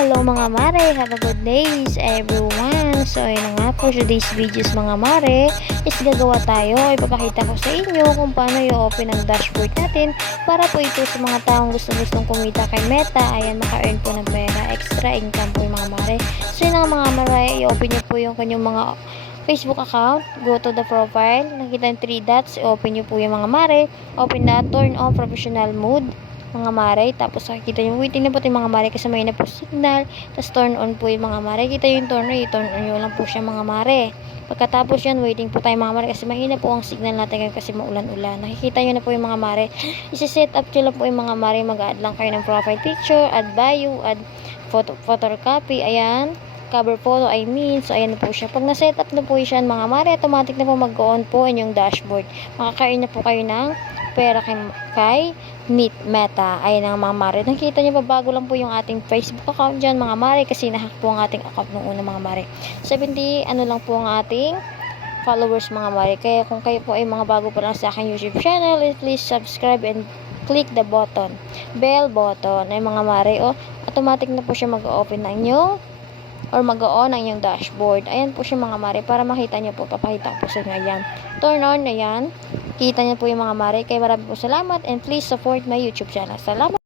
Hello mga mare, have a good days everyone. So ayun na nga for today's videos mga mare is gagawa tayo, ipapakita ko sa inyo kung paano i-open ang dashboard natin para po ito sa mga taong gustong kumita kay Meta. Ayan, maka-earn po ng pera, extra income po yung mga mare. So yun nga mga mare, i-open nyo po yung kanyang mga Facebook account, go to the profile, nakita yung 3 dots, i-open nyo po yung mga mare, open na, turn on professional mode mga mare, tapos nakikita nyo, waiting na po yung mga mare kasi may na po signal, tapos turn on po yung mga mare, kita yung turn on nyo lang po siya mga mare. Pagkatapos yan, waiting po tayo mga mare kasi mahina po ang signal natin ngayon kasi maulan-ulan. Nakikita nyo na po yung mga mare, isi-set up nyo lang po yung mga mare, mag-add lang kayo ng profile picture, add bio, add photocopy, ayan, cover photo, so ayan na po siya. Pag na-set up na po siya mga mare, automatic na po mag-on po inyong dashboard. Makakain na po kayo ng pera kay Meta. Ayan ang mga mare. Nakita nyo pa, bago lang po yung ating Facebook account dyan mga mare kasi nahack po ang ating account nung una mga mare. 70 ano lang po ang ating followers mga mare. Kaya kung kayo po ay mga bago pa lang sa aking YouTube channel, please subscribe and click the button, bell button. Ay mga mare, automatic na po siya mag-open na inyong or mag-on ang inyong dashboard. Ayan po siya mga mare, para makita nyo po, papakita po sa inyo. Ayan, turn on, ayan, kita nyo po yung mga mare. Kaya marami po salamat and please support my YouTube channel. Salamat.